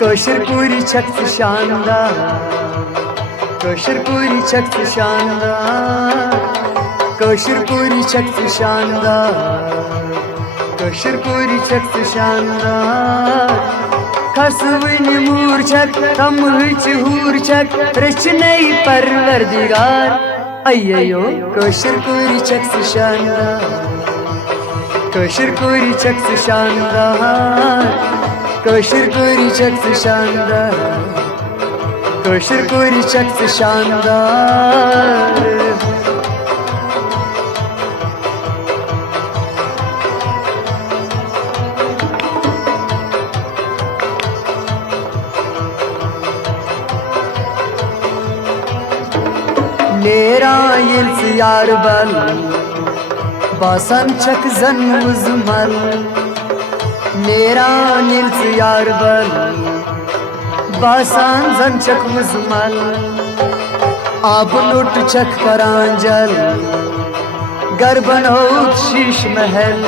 कशर पूरी छक शानदार, कशर पूरी छक शानदार, कशर पूरी छक शानदार, कशर पूरी छक शानदार। खसवनी मूर छक तम हूर छक रचने परवरदिगार। अयो कशर पूरी छक शानदार, कशर पूरी छक शानदार, कशर पूरी छक शानदार, कशर पूरी छक शानदार। नेरा यिल्स यार बल बासन छक जन मुजमल। नेरा यिल्स यार बल बासन जन छक मुजमल। आब लुट छक परांजल गर बनौत शीश महल।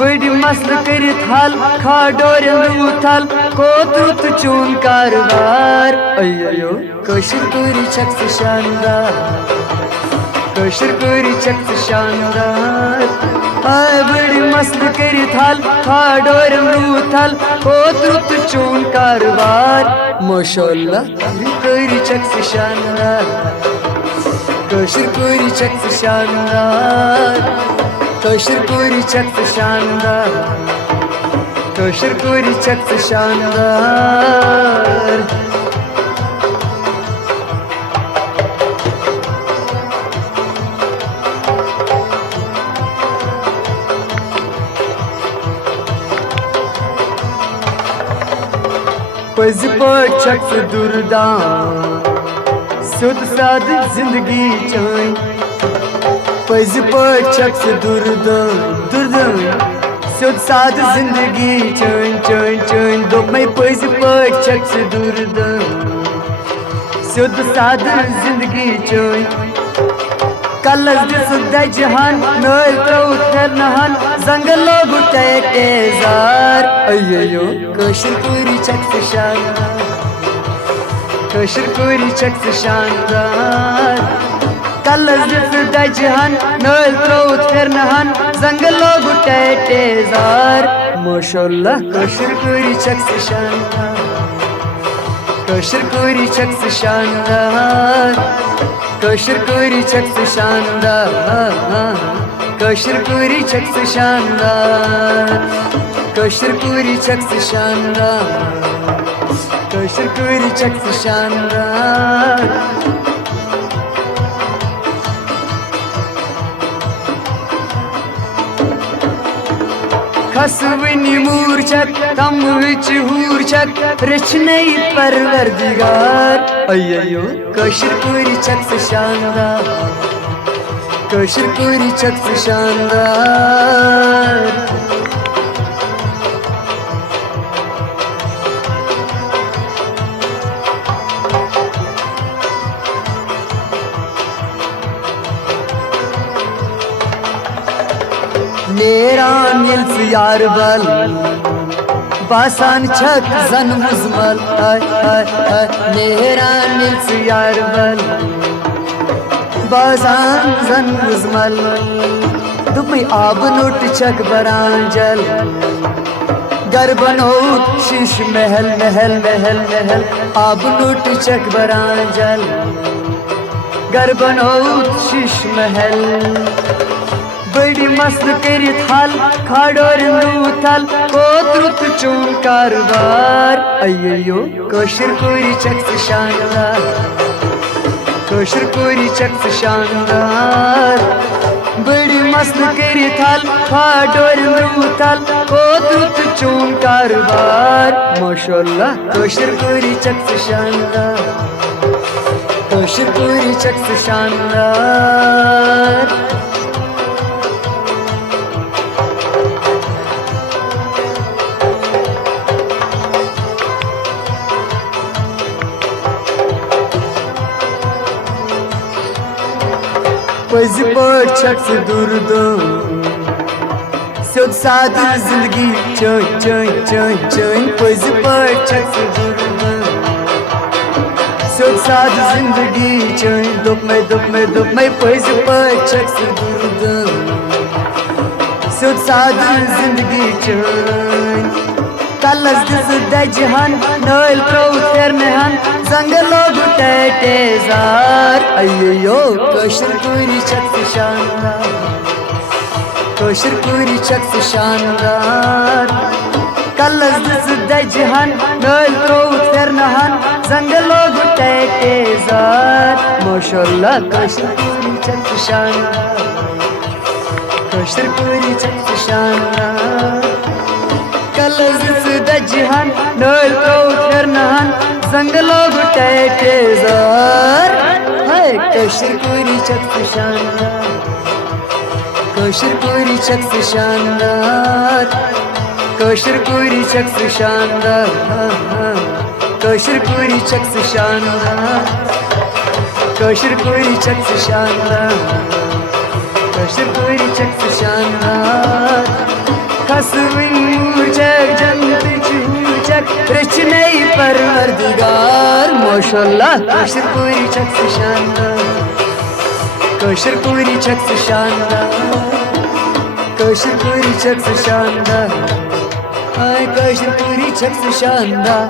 बड़ी मसल करित हल खाडोर लूथल कोतुत चून कारबार। अयो कशर पूरी छक शानदार, कशर पूरी छक शानदार। आय बड़ी मसल करित हल खाडोर लूथल कोतुत चून कारबार। माशाअल्लाह पूरी छक शानदार, कशर पूरी छक शानदार, कशर पूरी छक शानदार, कशर पूरी छक शानदार। पज पट छक दुर्दान सुध साद जिंदगी चान। पज पट छक दुर्दान दुर्दान सुध साद जिंदगी चान चान चान। दोप मैं पज पट छक दुर्दान सुध साद जिंदगी चान। कलस दिस दजहन नल त्रौत करनहन जंगल लोग तेजार। अयो कशर पूरी छक शानदार, कशर पूरी छक शानदार। कलस दिस दजहन नल त्रौत करनहन जंगल लोग तेजार। माशाअल्लाह कशर पूरी छक शानदार, कशर पूरी छक शानदार, कशर पूरी छक शानदार, कशर पूरी छक शानदार, कशर पूरी छक शानदार, कशर पूरी छक शानदार। खसवनी मूर छक तम हूर छक रचने परवरदिगार। अयो कशर पूरी छक शानदार, कशर पूरी छक शानदार। नेरा यिल्स यार बल बासान छक जन मुजमल। नेरा यिल्स यार बल बासान जन मुजमल। दुपई आब नोट छक बरांजल गर बनौत शीश महल महल महल महल। आब नोट छक बरांजल गर बनौत शीश महल। बड़ी मस्त करित हल खाडोर लूथल कोतुत चून कारबार। अयो कशर पूरी छक शानदार, कशर पूरी छक शानदार। बड़ी मस्त करित हल खाडोर लूथल कोतुत चून कारबार। माशाअल्लाह कशर पूरी छक शानदार, कशर पूरी छक शानदार। पज पट छक दुर्दान Sod sadı zindagi Çöyn çöyn çöyn çöyn Pız pırçak durma Sod sadı zindagi Çöyn dupmay Pız pırçak durma Sod sadı zindagi Çöyn Kalas dizde cihan Noel pro termehan Zangalo gute tezar Ayyo kaşır kuri çaktı şandar Kaşır kuri çaktı şandar Kalas dizde cihan Noel pro termehan Zangalo gute tezar Maşallah kaşır kuri çaktı şandar Kaşır kuri çaktı şandar Kalas cihan Noel pro ternahan Zangalo gute tezar Hay kaşır kuri çaktı şandar Kaşır kuri çaktı şandar Kaşır kuri çaktı şandar Kaşır kuri çaktı şandar Kaşır kuri çaktı şandar Kaşır kuri çaktı şandar Kasvin uçak cenneti uçak Reçine-i Parvardigar Maşallah Kaşır kuri çaktı şandar Kaşır kuri çaktı şandar Kaşır kuri çaktı şandar Ay kaşır kuri çaktı şandar